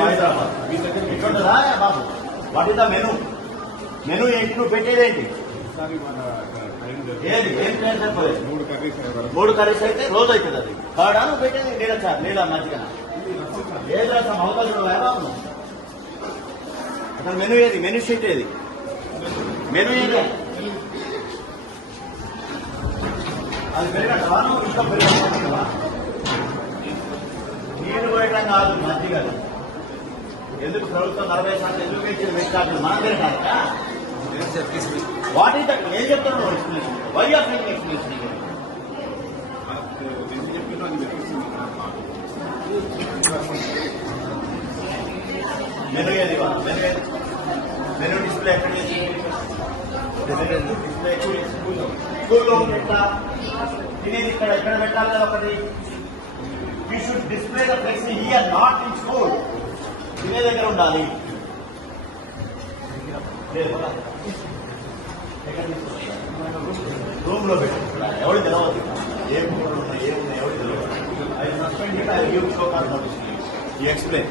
హైదరాబాద్ ఎట్లుంటుందా బాబు? What is the menu? Menu ఏంటి? నువ్వు పెట్టేదేంటి? ఏది ఏం ప్లేస్ అయిపోలేదు? 3 కర్రీస్ అయితే రోజు అవుతుంది. అది కాడా నువ్వు పెట్టేది? లేదా సార్ లేదా మంచిగా లేదు రసం అవతల బాబు. అసలు మెను ఏది? మెను షీట్ ఏది? మెను ఏది? అది పెరగటవా? నువ్వు ఇంట్లో పెరగటవా? నీరు పోయటం కాదు, మజ్జిగ. ఎందుకు ప్రభుత్వం 40% ఎందుకు ఇచ్చింది? పెట్టాలి మనం పెరగాక. What is that? ఏం చెప్తున్నావు explanation? Why are making explanation? Menu ఏది? మెను డిస్ప్లే ఎక్కడ డిస్ప్లే స్కూల్లో పెట్టా తినేది ఇక్కడ ఎక్కడ పెట్టాలి కదా ఒకటి. You should display the flexi here, not in school. తినే దగ్గర ఉండాలి. రూమ్ లో పెట్టుకుంటా ఎవరు తెలవదు. ఏం కూరలు ఉన్నాయి, ఏమున్నాయి ఎవరు తెలియదు. I suspend it, I give show call notice. You explain.